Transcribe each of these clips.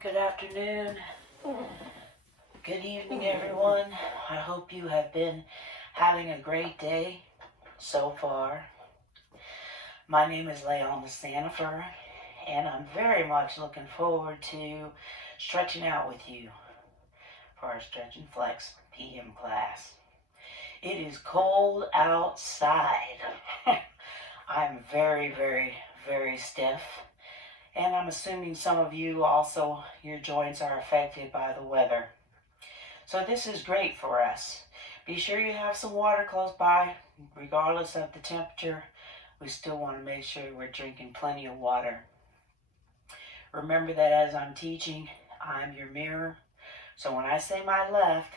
Good afternoon, good evening, everyone. I hope you have been having a great day so far. My name is Leon Sanifer, and I'm very much looking forward to stretching out with you for our Stretch and Flex PM class. It is cold outside. I'm very stiff. And I'm assuming some of you also, your joints are affected by the weather. So this is great for us. Be sure you have some water close by. Regardless of the temperature, we still want to make sure we're drinking plenty of water. Remember that as I'm teaching, I'm your mirror. So when I say my left,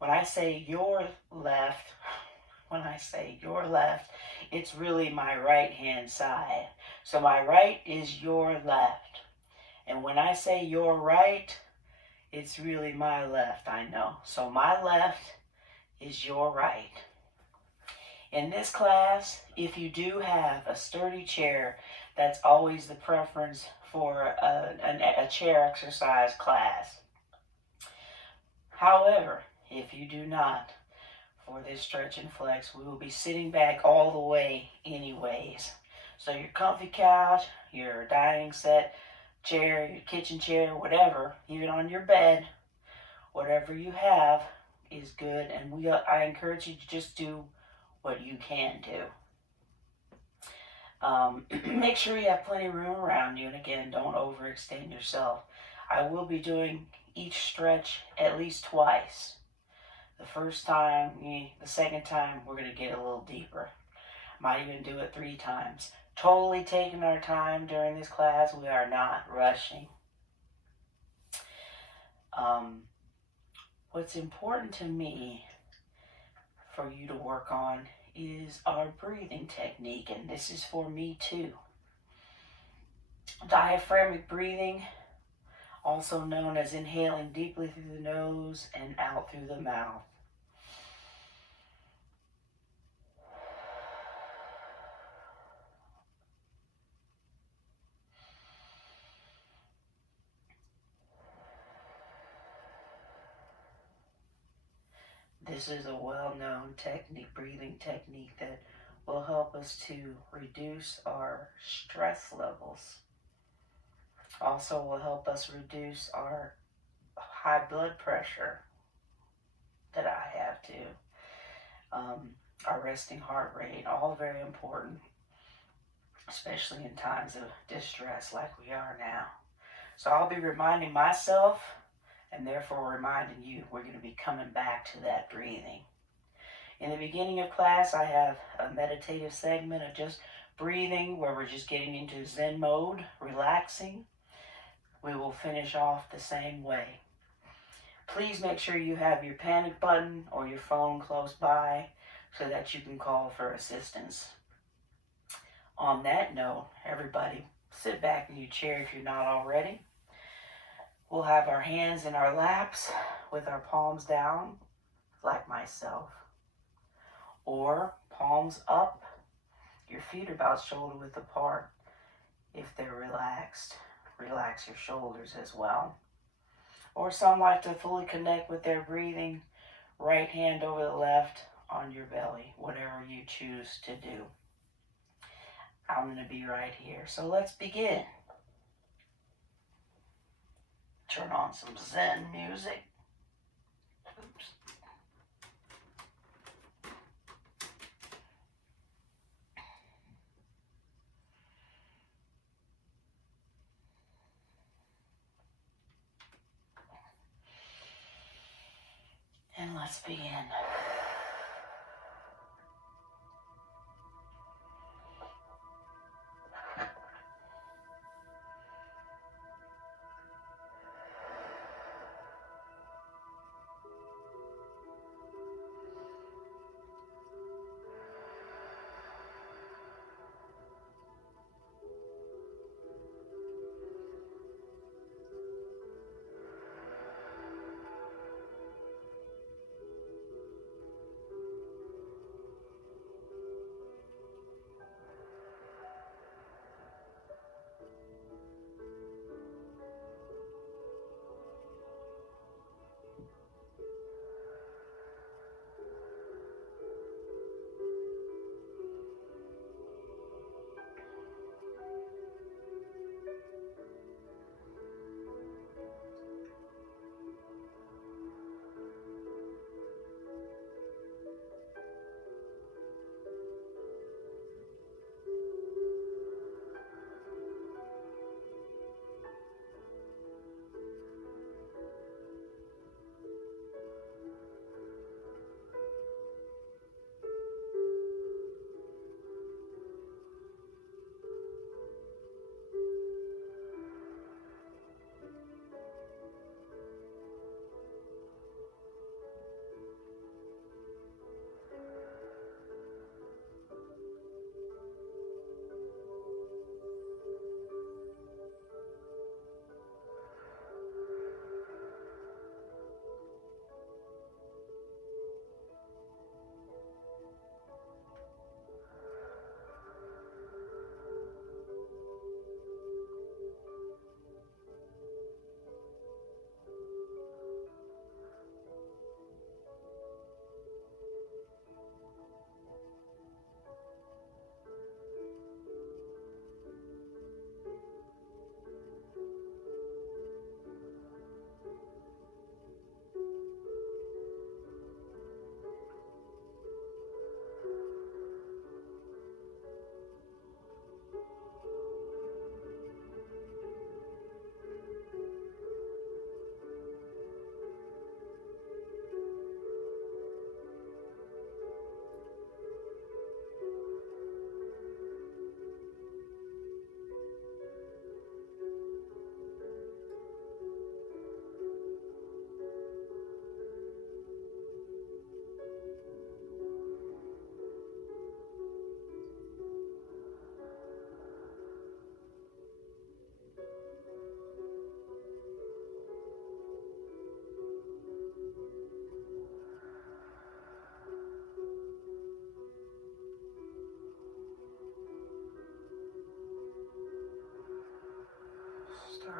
when I say your left, it's really my right hand side. So my right is your left. And when I say your right, it's really my left, I know. So my left is your right. In this class, if you do have a sturdy chair, that's always the preference for a chair exercise class. However, if you do not, for this stretch and flex, we will be sitting back all the way anyways. So your comfy couch, your dining set chair, your kitchen chair, whatever, even on your bed, whatever you have is good, and I encourage you to just do what you can do. Make sure you have plenty of room around you, and again, don't overextend yourself. I will be doing each stretch at least twice. The first time, the second time, we're going to get a little deeper. Might even do it 3 times. Totally taking our time during this class. We are not rushing. What's important to me for you to work on is our breathing technique, and this is for me too. Diaphragmatic breathing, also known as inhaling deeply through the nose and out through the mouth. This is a well-known breathing technique that will help us to reduce our stress levels. Also will help us reduce our high blood pressure that I have too. Our resting heart rate, all very important, especially in times of distress like we are now. So I'll be reminding myself, and therefore reminding you, we're going to be coming back to that breathing. In the beginning of class, I have a meditative segment of just breathing, where we're just getting into Zen mode, relaxing. We will finish off the same way. Please make sure you have your panic button or your phone close by so that you can call for assistance. On that note, everybody, sit back in your chair if you're not already. We'll have our hands in our laps with our palms down, like myself, or palms up. Your feet are about shoulder width apart. If they're relaxed, relax your shoulders as well. Or some like to fully connect with their breathing, right hand over the left on your belly, whatever you choose to do. I'm going to be right here. So let's begin. Turn on some Zen music. Oops. And let's begin.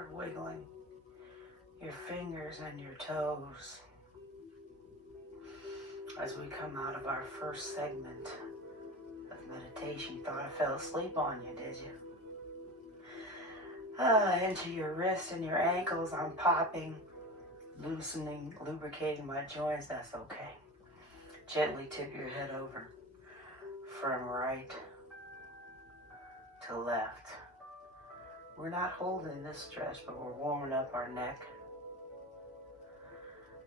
start wiggling your fingers and your toes as we come out of our first segment of meditation. You thought I fell asleep on you, did you? Into your wrists and your ankles, I'm popping, loosening, lubricating my joints. That's okay. Gently tip your head over from right to left. We're not holding this stretch, but we're warming up our neck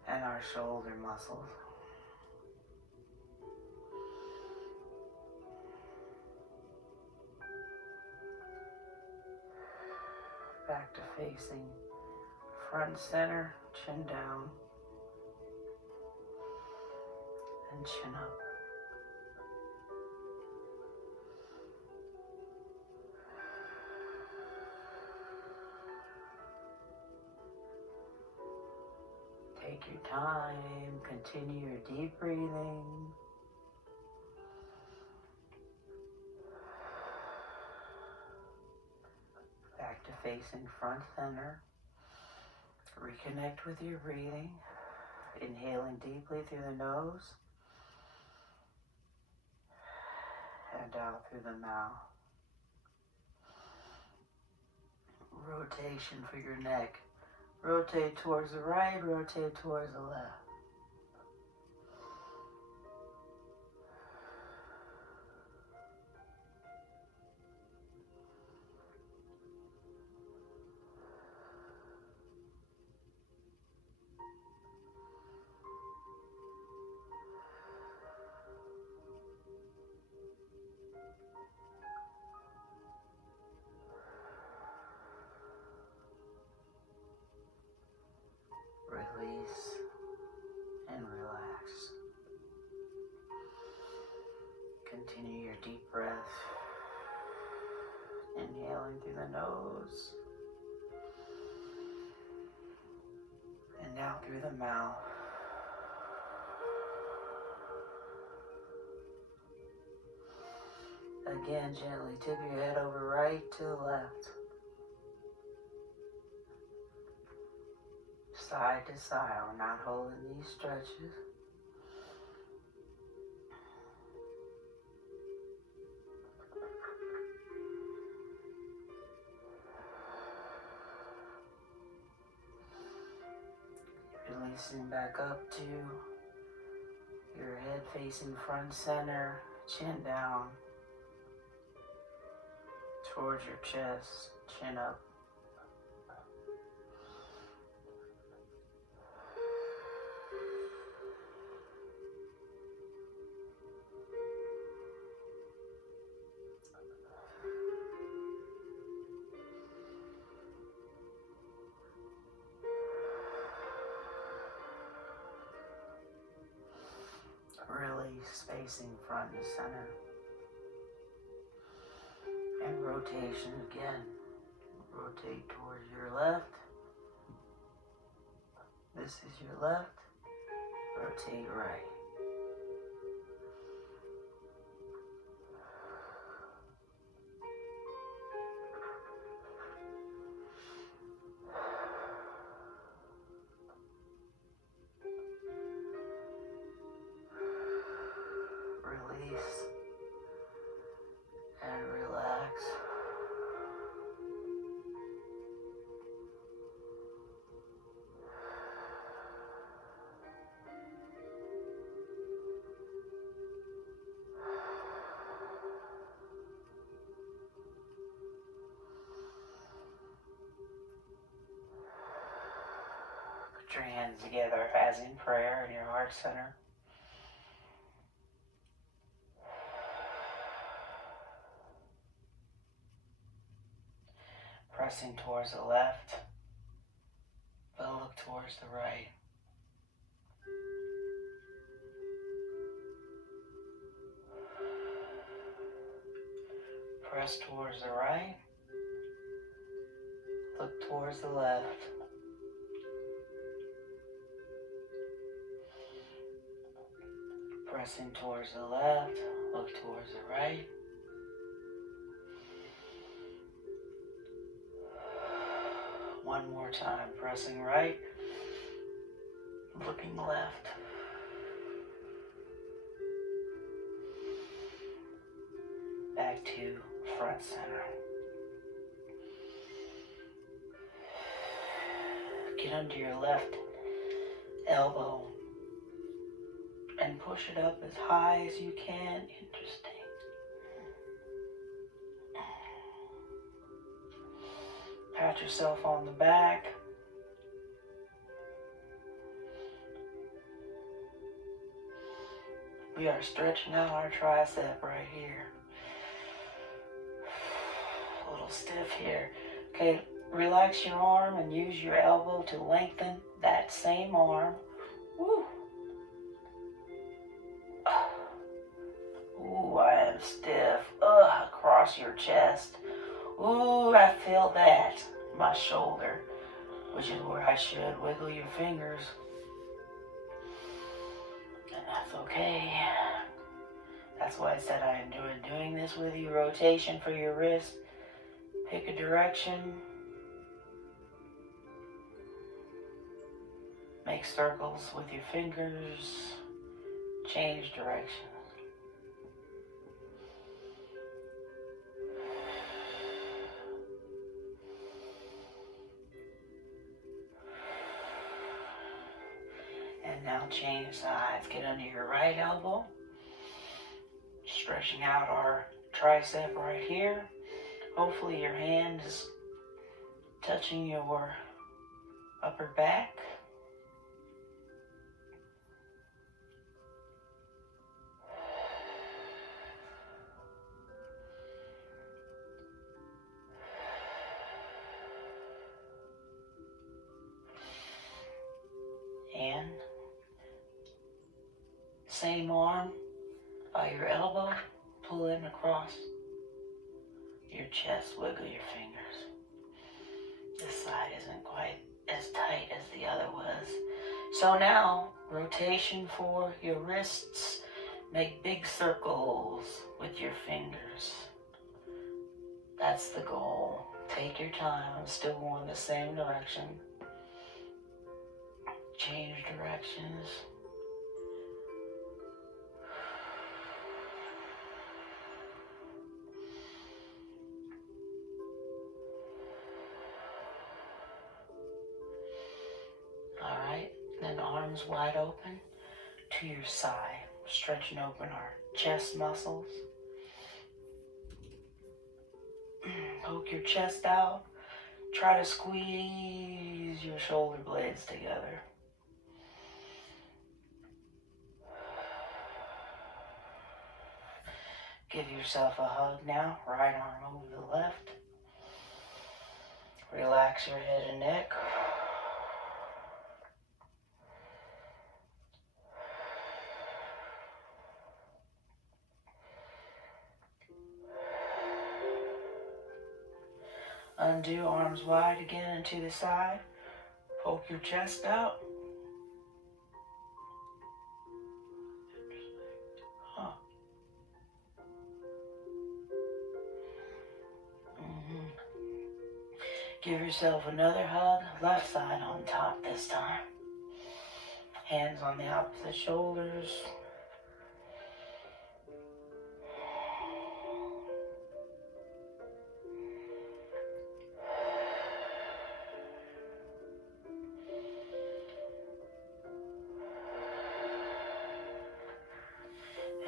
and our shoulder muscles. Back to facing front center, chin down and chin up. Take your time, continue your deep breathing. Back to facing front center. Reconnect with your breathing. Inhaling deeply through the nose and out through the mouth. Rotation for your neck. Rotate towards the right, rotate towards the left. Release and relax. Continue your deep breath. Inhaling through the nose and out through the mouth. Again, gently tip your head over right to left. Side to side. We're not holding these stretches. Releasing back up to your head facing front center, chin down towards your chest, chin up. Release facing front and center. And rotation again. Rotate towards your left. This is your left. Rotate right. Release and relax. Put your hands together as in prayer in your heart center. Pressing towards the left, but look towards the right. Press towards the right, look towards the left. Pressing towards the left, look towards the right. more time. Pressing right, looking left. Back to front center. Get under your left elbow and push it up as high as you can. Interesting. Pat yourself on the back. We are stretching out our tricep right here. A little stiff here. Okay, relax your arm and use your elbow to lengthen that same arm. Woo. Ooh, I am stiff. Across your chest. Ooh, I feel that. My shoulder, which is where I should wiggle your fingers. And that's okay. That's why I said I enjoyed doing this with you. Rotation for your wrist. Pick a direction. Make circles with your fingers. Change direction. And now change sides. Get under your right elbow. Stretching out our tricep right here. Hopefully your hand is touching your upper back. And same arm by your elbow, pull in across your chest, wiggle your fingers. This side isn't quite as tight as the other was. So now, rotation for your wrists. Make big circles with your fingers. That's the goal. Take your time. I'm still going the same direction. Change directions. All right, then arms wide open to your side, stretching open our chest muscles. Poke your chest out. Try to squeeze your shoulder blades together. Give yourself a hug now. Right arm over the left. Relax your head and neck. Undo, arms wide again and to the side. Poke your chest out. Give yourself another hug. Left side on top this time. Hands on the opposite shoulders.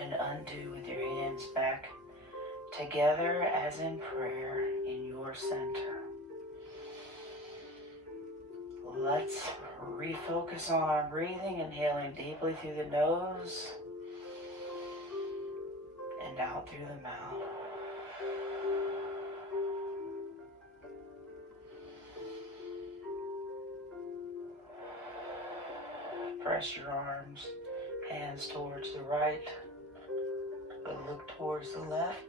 And undo with your hands back together as in prayer in your center. Let's refocus on our breathing, inhaling deeply through the nose and out through the mouth. Press your arms, hands towards the right, but look towards the left.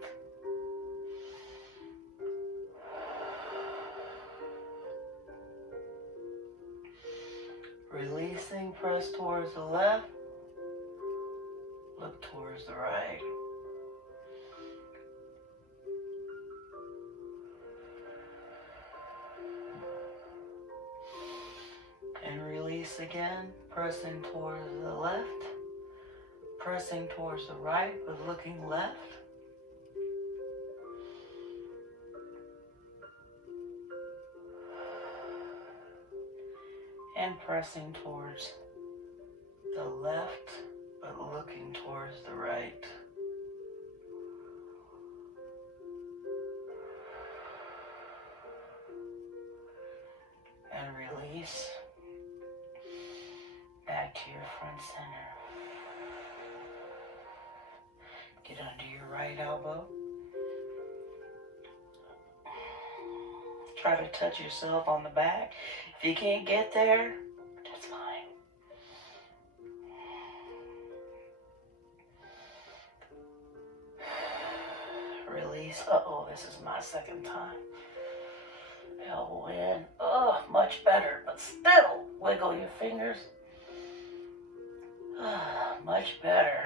Releasing, press towards the left, look towards the right. release again, pressing towards the left, pressing towards the right, but looking left. And pressing towards the left, but looking towards the right. And release back to your front center. Get under your right elbow. Try to touch yourself on the back. If you can't get there, that's fine. Release. Uh-oh, this is my second time. Elbow in. Oh, much better, but still wiggle your fingers. Much better.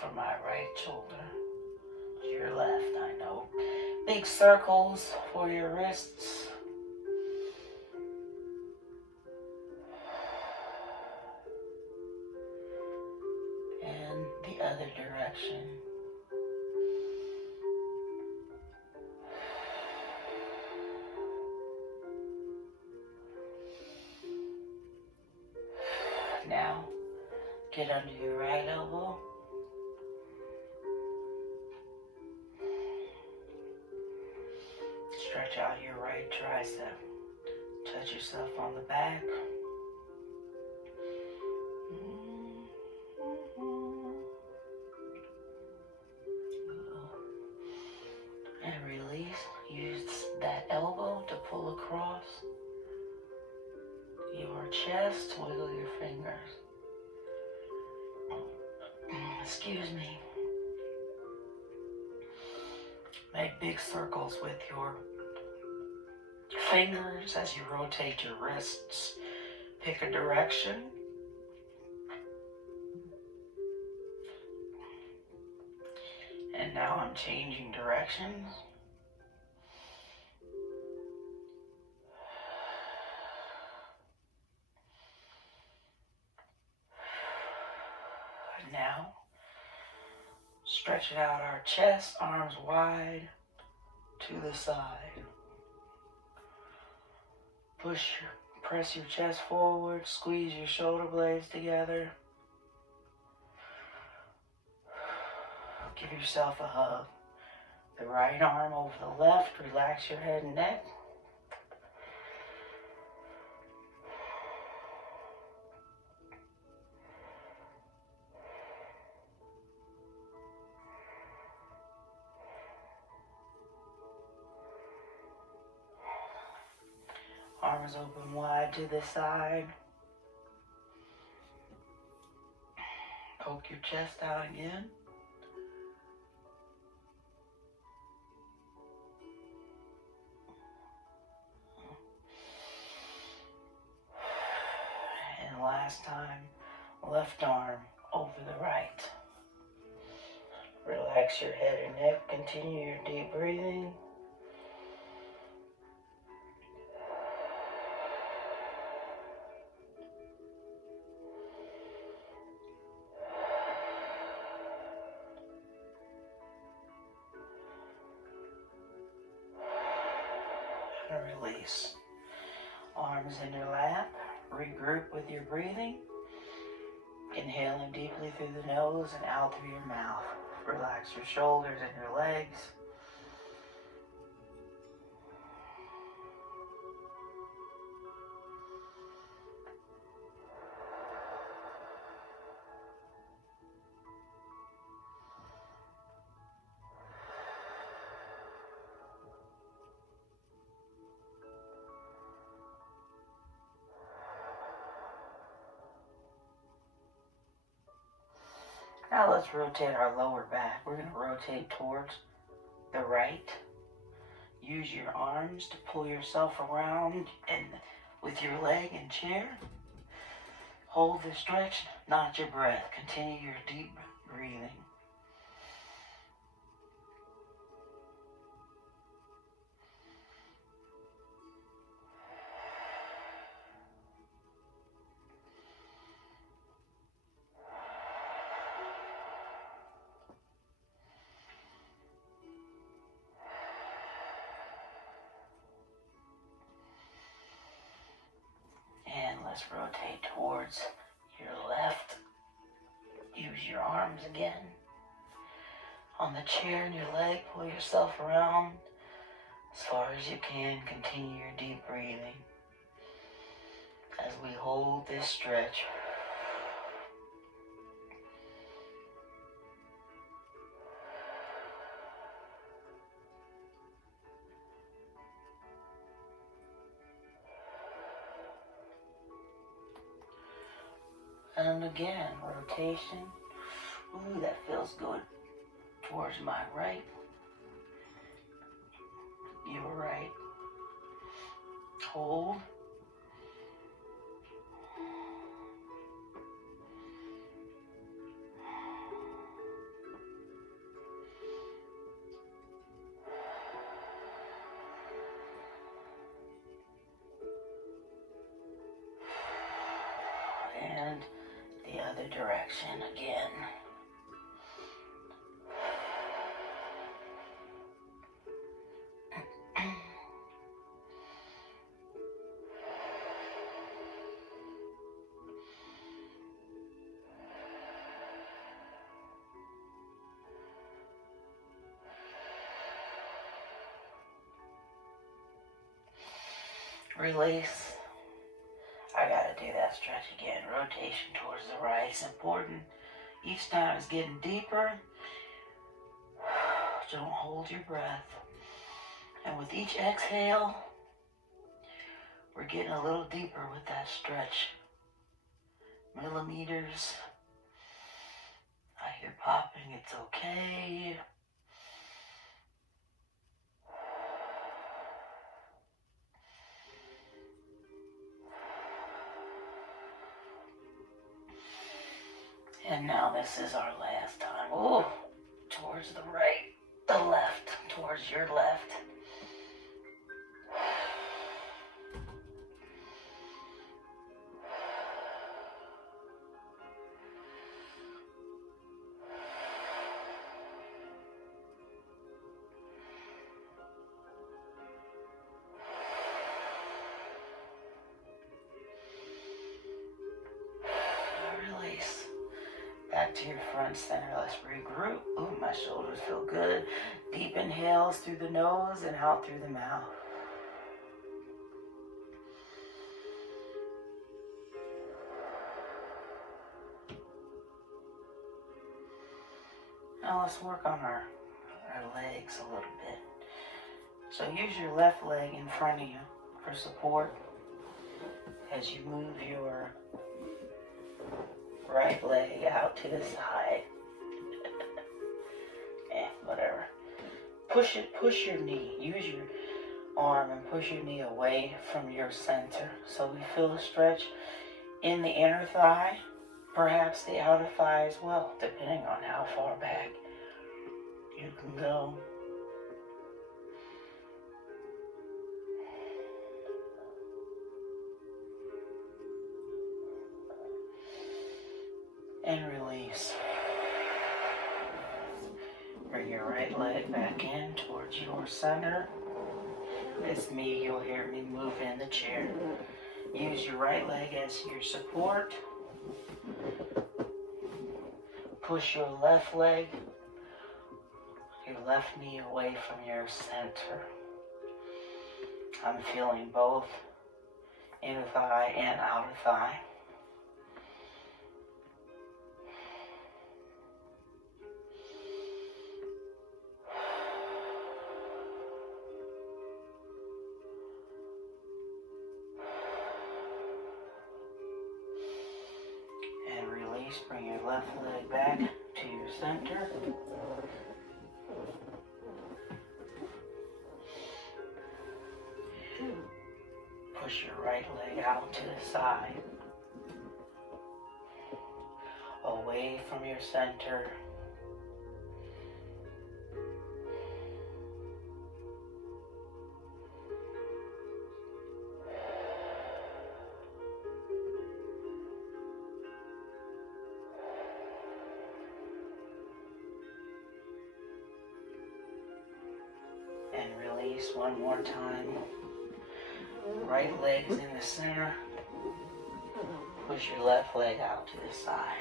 For my right shoulder. Your left, I know. Big circles for your wrists. And the other direction. Now, get under your right elbow. Stretch out your right tricep. Touch yourself on the back. And release. Use that elbow to pull across your chest. Wiggle your fingers. Excuse me. Make big circles with your fingers as you rotate your wrists. Pick a direction. And now I'm changing directions. Now, stretching out our chest, arms wide to the side. Press your chest forward, squeeze your shoulder blades together. Give yourself a hug. The right arm over the left, relax your head and neck. Arms open wide to the side. Poke your chest out again. And last time, left arm over the right. Relax your head and neck. Continue your deep breathing. And release. Arms in your lap. Regroup with your breathing. Inhaling deeply through the nose and out through your mouth. Relax your shoulders and your legs. Now let's rotate our lower back. We're going to rotate towards the right. Use your arms to pull yourself around and with your leg and chair. Hold the stretch, not your breath. Continue your deep breathing. let's rotate towards your left. Use your arms again. On the chair and your leg, pull yourself around as far as you can. Continue your deep breathing as we hold this stretch. And again, rotation. Ooh, that feels good. Towards my right. Your right. Hold. And the other direction again. Release. I gotta do that stretch again. Rotation towards the right. It's important. Each time it's getting deeper. Don't hold your breath. And with each exhale, we're getting a little deeper with that stretch. Millimeters. I hear popping. It's okay. And now this is our last time. Oh, towards the right, the left, towards your left. Release. Back to your front center. Let's regroup. Ooh, my shoulders feel good. Deep inhales through the nose and out through the mouth. Now let's work on our legs a little bit. So use your left leg in front of you for support as you move your right leg out to the side. Whatever. Push your knee. Use your arm and push your knee away from your center. So we feel a stretch in the inner thigh, perhaps the outer thigh as well, depending on how far back you can go. And release. Bring your right leg back in towards your center. It's me, you'll hear me move in the chair. Use your right leg as your support. Push your left leg, your left knee away from your center. I'm feeling both inner thigh and outer thigh. And release, bring your left leg back to your center. Push your right leg out to the side, away from your center. And release one more time. Right leg's in the center. Push your left leg out to the side.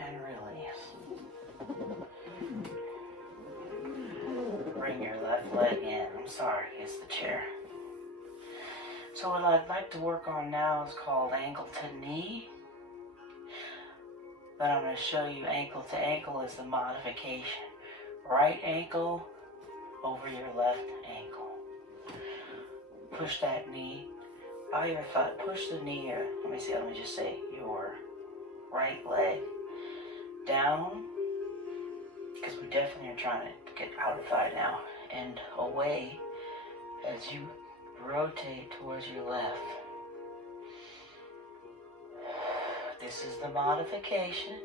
And release. Bring your left leg in. I'm sorry, it's the chair. So what I'd like to work on now is called ankle to knee. But I'm going to show you ankle to ankle as the modification. Right ankle over your left ankle. Push that knee by your foot. Push the knee, let me just say, your right leg down, because we definitely are trying to get out of thigh now, and away as you rotate towards your left. This is the modification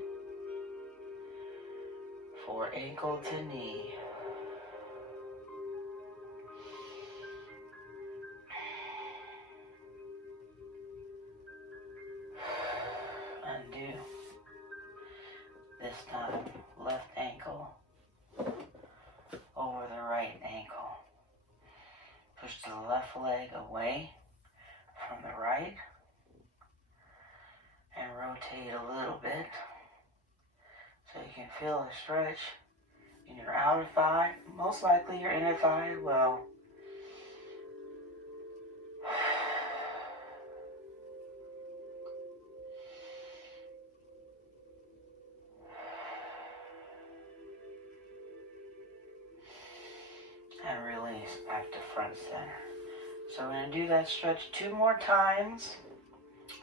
for ankle to knee. Undo. This time, left ankle over the right ankle. Push the left leg away from the right and rotate a little bit so you can feel a stretch in your outer thigh, most likely your inner thigh as well. And release back to front center. So we're going to do that stretch 2 more times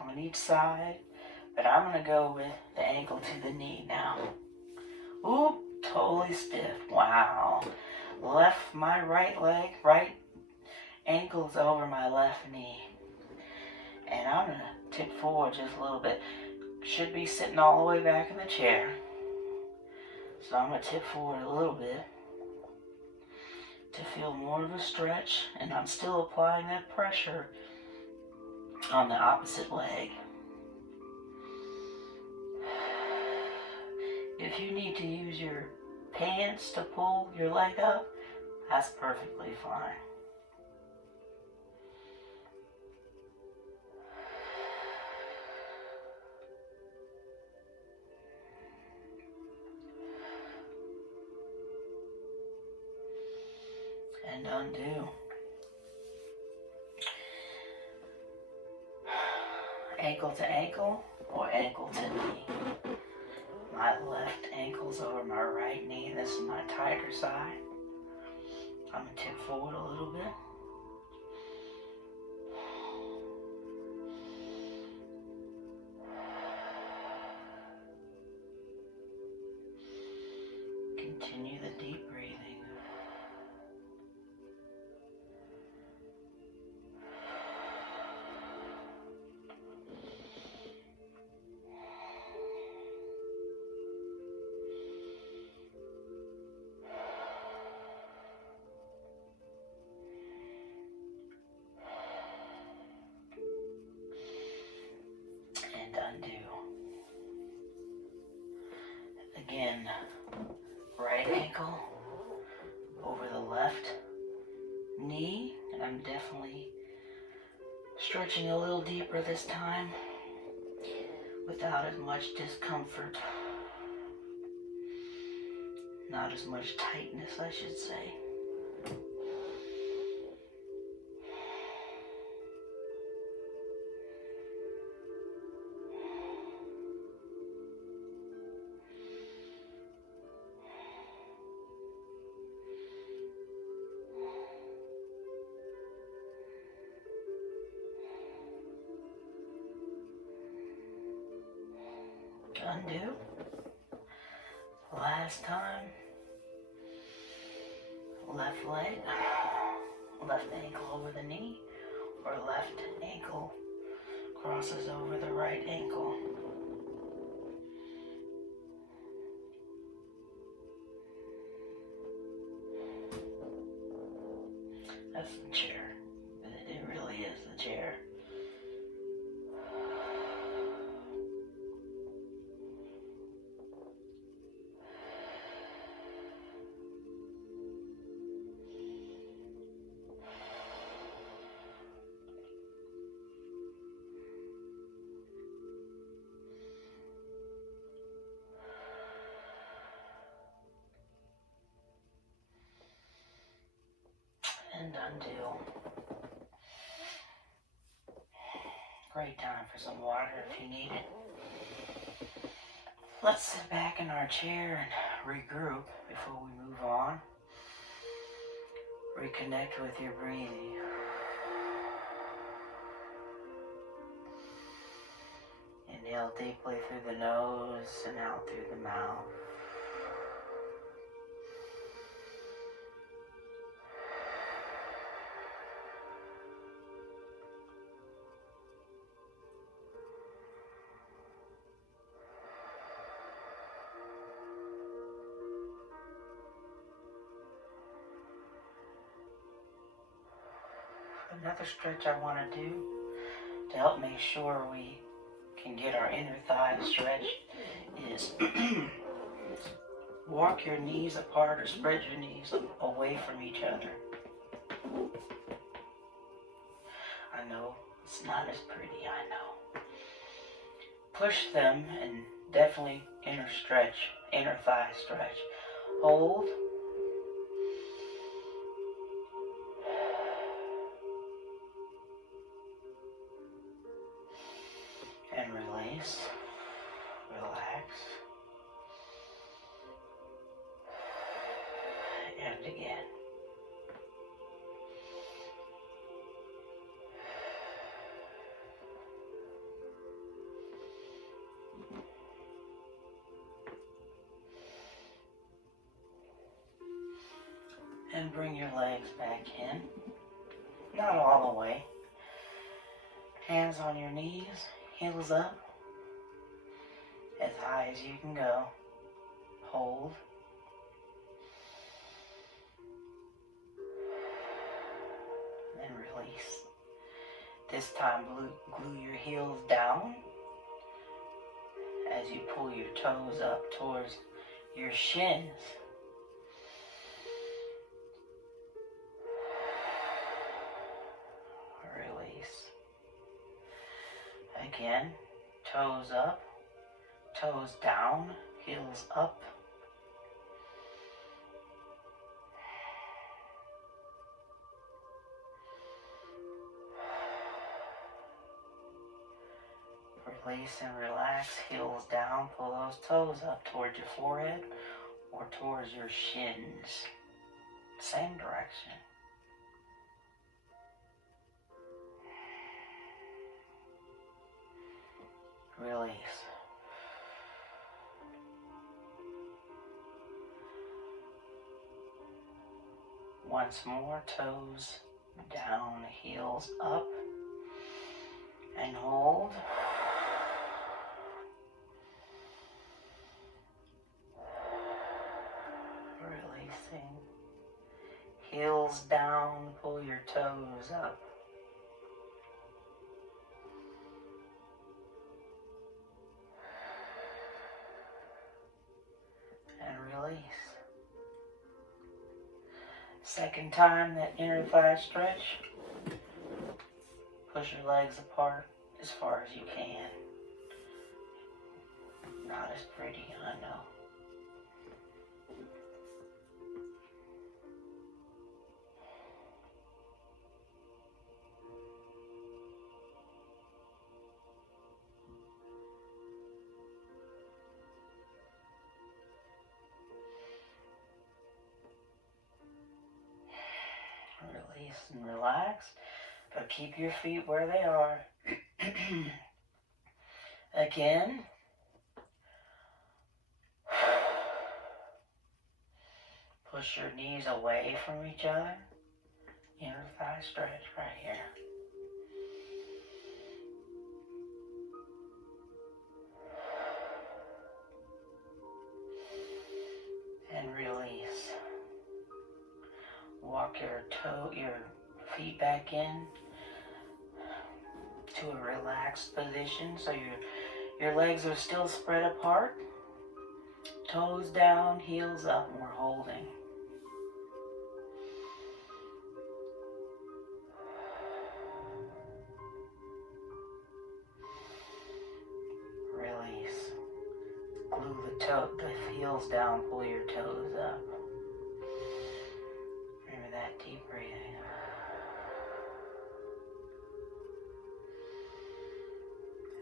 on each side, but I'm going to go with the ankle to the knee now. Oop, totally stiff. Wow. My right ankle's over my left knee. And I'm going to tip forward just a little bit. Should be sitting all the way back in the chair. So I'm going to tip forward a little bit to feel more of a stretch, and I'm still applying that pressure on the opposite leg. If you need to use your pants to pull your leg up, that's perfectly fine. And undo. Ankle to ankle or ankle to knee. My left ankle's over my right knee. This is my tighter side. I'm going to tip forward a little bit. Continue the deep breathing. And undo. Again, right ankle over the left knee, and I'm definitely stretching a little deeper this time without as much discomfort, not as much tightness, I should say. Undo. Last time. Left leg, left ankle over the knee, or left ankle crosses over the right ankle. That's the chair. It really is the chair. And undo. Great time for some water if you need it. Let's sit back in our chair and regroup before we move on. Reconnect with your breathing. Inhale deeply through the nose and out through the mouth. Another stretch I want to do to help make sure we can get our inner thigh stretched is walk your knees apart or spread your knees away from each other. I know it's not as pretty, I know. Push them and definitely inner thigh stretch. Hold. And release. Relax. And again. And bring your legs back in. Not all the way. Hands on your knees, heels up. As high as you can go. Hold. And release. This time glue your heels down as you pull your toes up towards your shins. Release. Again, toes up, toes down, heels up. Release and relax, heels down, pull those toes up towards your forehead or towards your shins. Same direction. Release. Once more, toes down, heels up, and hold. Releasing. Heels down, pull your toes up. And release. Second time, that inner thigh stretch. Push your legs apart as far as you can. Not as pretty, I know. Release and relax, but keep your feet where they are. Again. Push your knees away from each other. Inner thigh stretch right here. And release. Walk your feet back in to a relaxed position. So your legs are still spread apart. Toes down, heels up, and we're holding. Release. Glue the heels down, pull your toes up. Remember that deep breathing.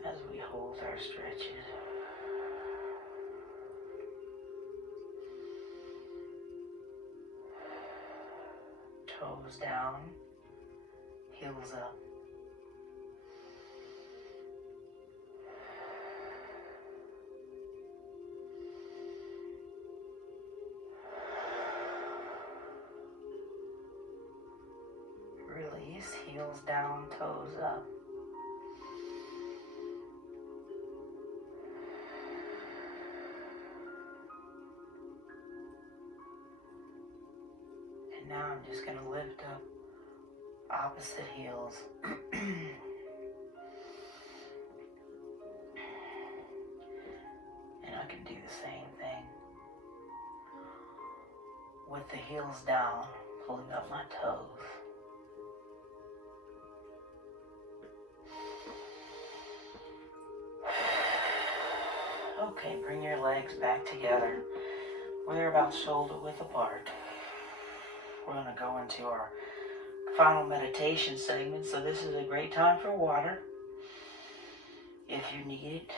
As we hold our stretches. Toes down, heels up. Release, heels down, toes up. And now I'm just going to lift up opposite heels. And I can do the same thing with the heels down, pulling up my toes. Okay, bring your legs back together. We're about shoulder width apart. We're going to go into our final meditation segment, so this is a great time for water if you need it.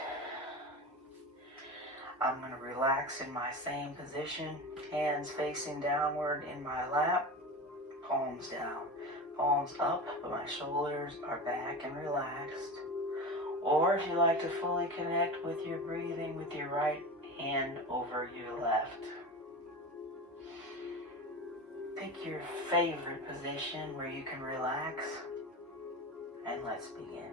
I'm going to relax in my same position, hands facing downward in my lap, palms down, palms up, but my shoulders are back and relaxed. Or if you like to fully connect with your breathing, with your right hand over your left. Pick your favorite position where you can relax, and let's begin.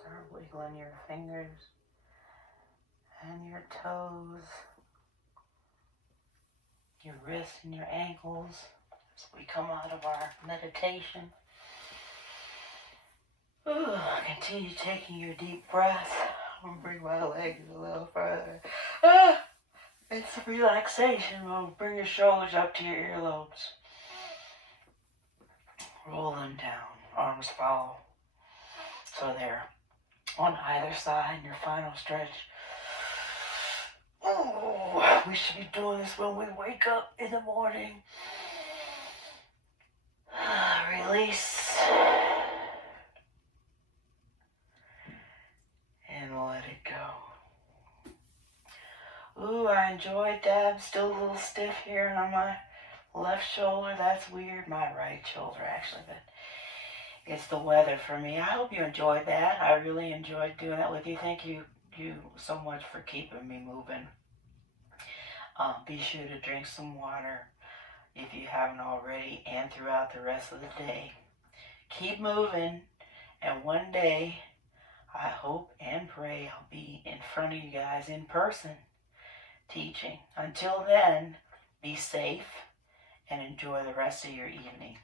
Start wiggling your fingers and your toes. your wrists and your ankles as we come out of our meditation. Ooh, continue taking your deep breath. I'm going to bring my legs a little further. It's relaxation. I'm going to bring your shoulders up to your earlobes. Roll them down. Arms follow. So they're on either side in your final stretch. Ooh, we should be doing this when we wake up in the morning. Release. And let it go. Ooh, I enjoyed that. I'm still a little stiff here on my left shoulder. That's weird. My right shoulder, actually, but it's the weather for me. I hope you enjoyed that. I really enjoyed doing that with you. Thank you so much for keeping me moving. Be sure to drink some water if you haven't already, and throughout the rest of the day. Keep moving, and one day, I hope and pray I'll be in front of you guys in person teaching. Until then, be safe and enjoy the rest of your evening.